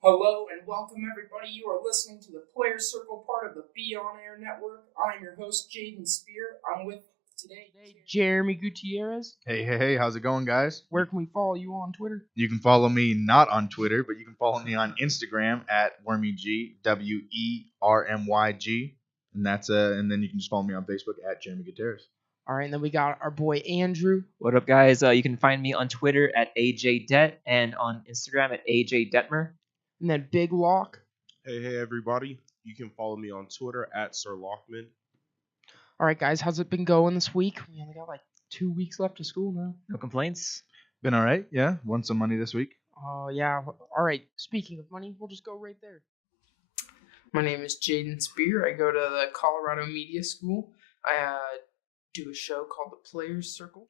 Hello and welcome everybody. You are listening to the Player Circle, part of the Be On Air Network. I'm your host, Jaden Spear. I'm with today Jeremy Gutierrez. Hey, how's it going, guys? Where can we follow you on Twitter? You can follow me not on Twitter, but you can follow me on Instagram at WermyG, WERMYG, and then you can just follow me on Facebook at Jeremy Gutierrez. All right, and then we got our boy Andrew. What up, guys? You can find me on Twitter at AJDet and on Instagram at AJDetmer. And then Big Lock. Hey, everybody. You can follow me on Twitter at Sir Lockman. All right, guys, how's it been going this week? We only got like 2 weeks left of school now. No complaints? Been all right, yeah. Won some money this week. Oh, yeah. All right, speaking of money, we'll just go right there. My name is Jaden Spear. I go to the Colorado Media School. I do a show called The Players Circle.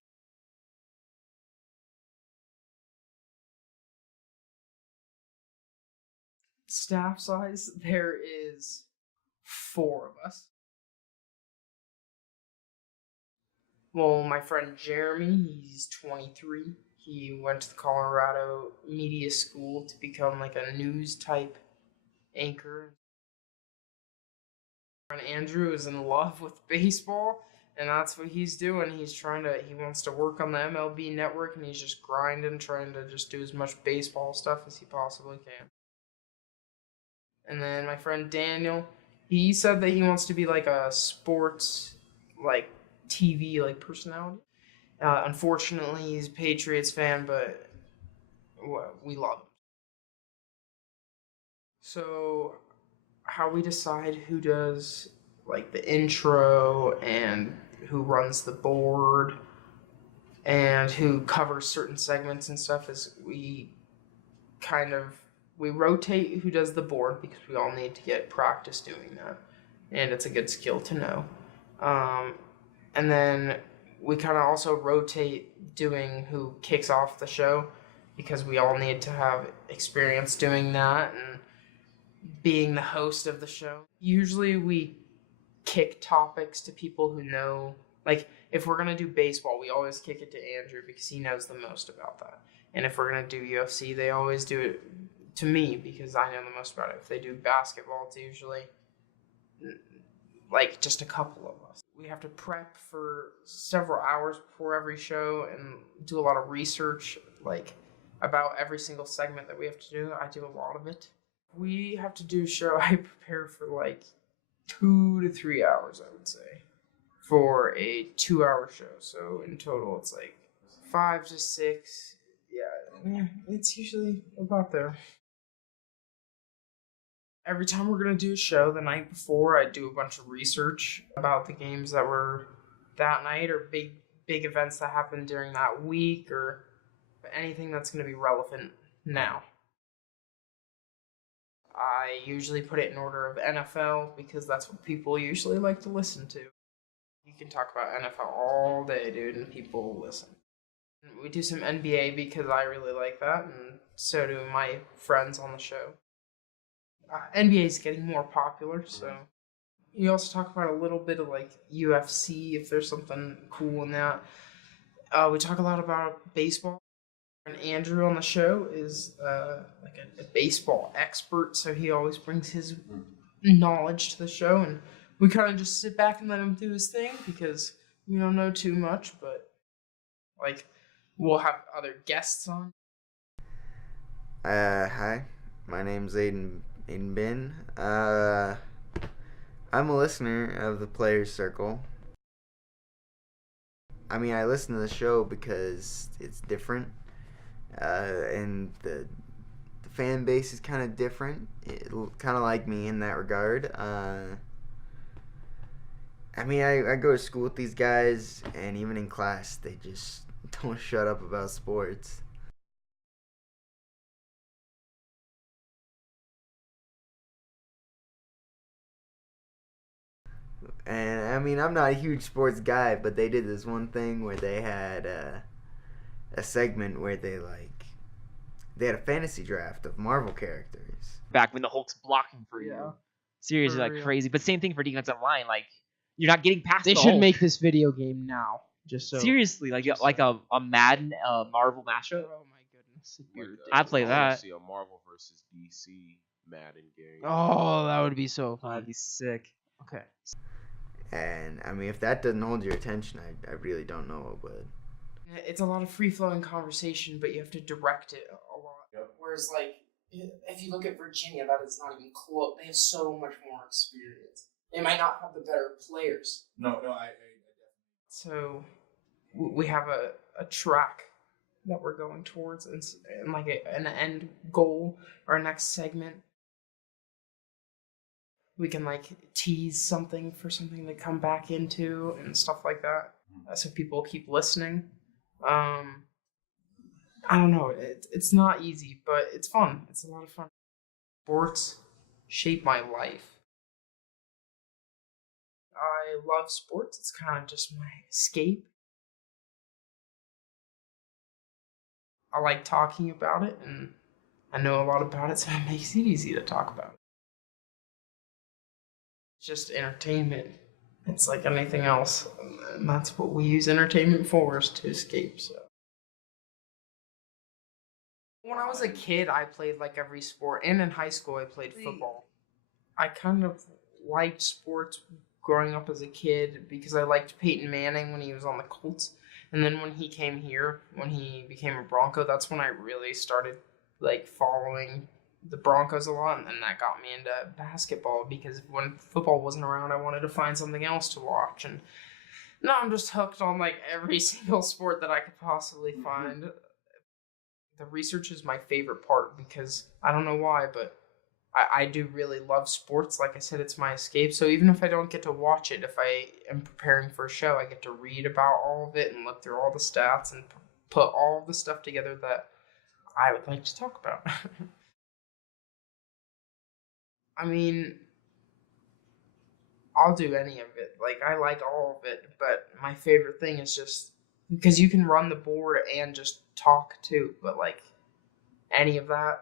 Staff size, there is 4 of us. Well, my friend Jeremy, he's 23. He went to the Colorado Media School to become like a news type anchor. And Andrew is in love with baseball, and that's what he's doing. He wants to work on the MLB network, and he's just grinding, trying to just do as much baseball stuff as he possibly can. And then my friend Daniel, he said that he wants to be like a sports, like TV, like personality. Unfortunately, he's a Patriots fan, but we love him. So, how we decide who does like the intro and who runs the board and who covers certain segments and stuff is we rotate who does the board because we all need to get practice doing that, and it's a good skill to know. And then we kind of also rotate doing who kicks off the show because we all need to have experience doing that and being the host of the show. Usually we kick topics to people who know, like if we're going to do baseball, we always kick it to Andrew because he knows the most about that. And if we're going to do UFC, they always do it to me because I know the most about it. If they do basketball, it's usually like just a couple of us. We have to prep for several hours before every show and do a lot of research, like about every single segment that we have to do. I do a lot of it. We have to do a show. I prepare for like 2 to 3 hours, I would say, for a 2-hour show. So in total, it's like 5 to 6. Yeah, it's usually about there. Every time we're going to do a show, the night before, I do a bunch of research about the games that were that night or big events that happened during that week or anything that's going to be relevant now. I usually put it in order of NFL because that's what people usually like to listen to. You can talk about NFL all day, dude, and people will listen. We do some NBA because I really like that, and so do my friends on the show. NBA is getting more popular, so you also talk about a little bit of like UFC if there's something cool in that. We talk a lot about baseball. And Andrew on the show is like a baseball expert, so he always brings his knowledge to the show, and we kind of just sit back and let him do his thing because we don't know too much, but like we'll have other guests on. Hi, my name's Aiden Bin. I'm a listener of the Players Circle. I mean, I listen to the show because it's different. And the fan base is kind of different, kind of like me in that regard. I mean, I go to school with these guys, and even in class, they just don't shut up about sports. And I mean, I'm not a huge sports guy, but they did this one thing where they had a segment where they had a fantasy draft of Marvel characters. Back when the Hulk's blocking for you. Yeah. Seriously, For like real. crazy. But same thing for defensive line. Like, you're not getting past They the should Hulk. make this video game now, just so. Seriously, like just like so- a Madden Marvel mashup. Oh my goodness. I'd play I wanna that. See a Marvel versus DC Madden game. Oh, that would be so fun. That'd be sick. Okay. And I mean, if that doesn't hold your attention, I really don't know what would. It's a lot of free flowing conversation, but you have to direct it a lot. Yep. Whereas, like, if you look at Virginia, that is not even close. They have so much more experience. They might not have the better players. No, So we have a track that we're going towards, and like an end goal or a next segment. We can like tease something for something to come back into and stuff like that, so people keep listening. I don't know. It's not easy, but it's fun. It's a lot of fun. Sports shape my life. I love sports. It's kind of just my escape. I like talking about it, and I know a lot about it, so it makes it easy to talk about it. It's just entertainment. It's like anything else, and that's what we use entertainment for, is to escape. So, when I was a kid, I played like every sport, and in high school, I played football. I kind of liked sports growing up as a kid because I liked Peyton Manning when he was on the Colts. And then when he came here, when he became a Bronco, that's when I really started like following the Broncos a lot, and then that got me into basketball because when football wasn't around, I wanted to find something else to watch. And now I'm just hooked on like every single sport that I could possibly find. The research is my favorite part because I don't know why, but I do really love sports. Like I said, it's my escape. So even if I don't get to watch it, if I am preparing for a show, I get to read about all of it and look through all the stats and put all the stuff together that I would like to talk about. I mean, I'll do any of it. Like, I like all of it, but my favorite thing is just because you can run the board and just talk too, but like any of that,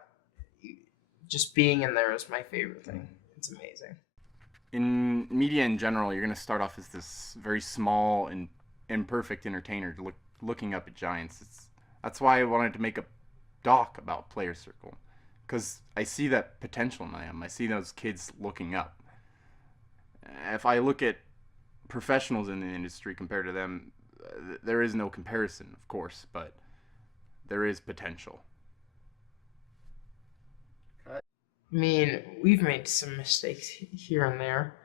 just being in there is my favorite thing. It's amazing. In media in general, you're going to start off as this very small and imperfect entertainer looking up at giants. That's why I wanted to make a doc about Player Circle, because I see that potential in them. I see those kids looking up. If I look at professionals in the industry compared to them, there is no comparison, of course, but there is potential. I mean, we've made some mistakes here and there.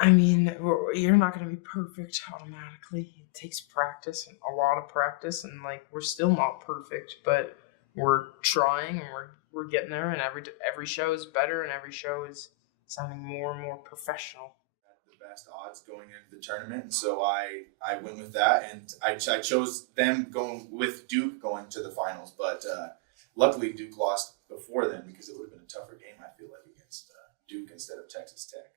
I mean, you're not going to be perfect automatically. It takes practice, and a lot of practice, and like we're still not perfect, but we're trying, and we're getting there. And every show is better, and every show is sounding more and more professional. The best odds going into the tournament, so I went with that, and I chose them going with Duke going to the finals, but luckily Duke lost before then because it would have been a tougher game, I feel like, against Duke instead of Texas Tech.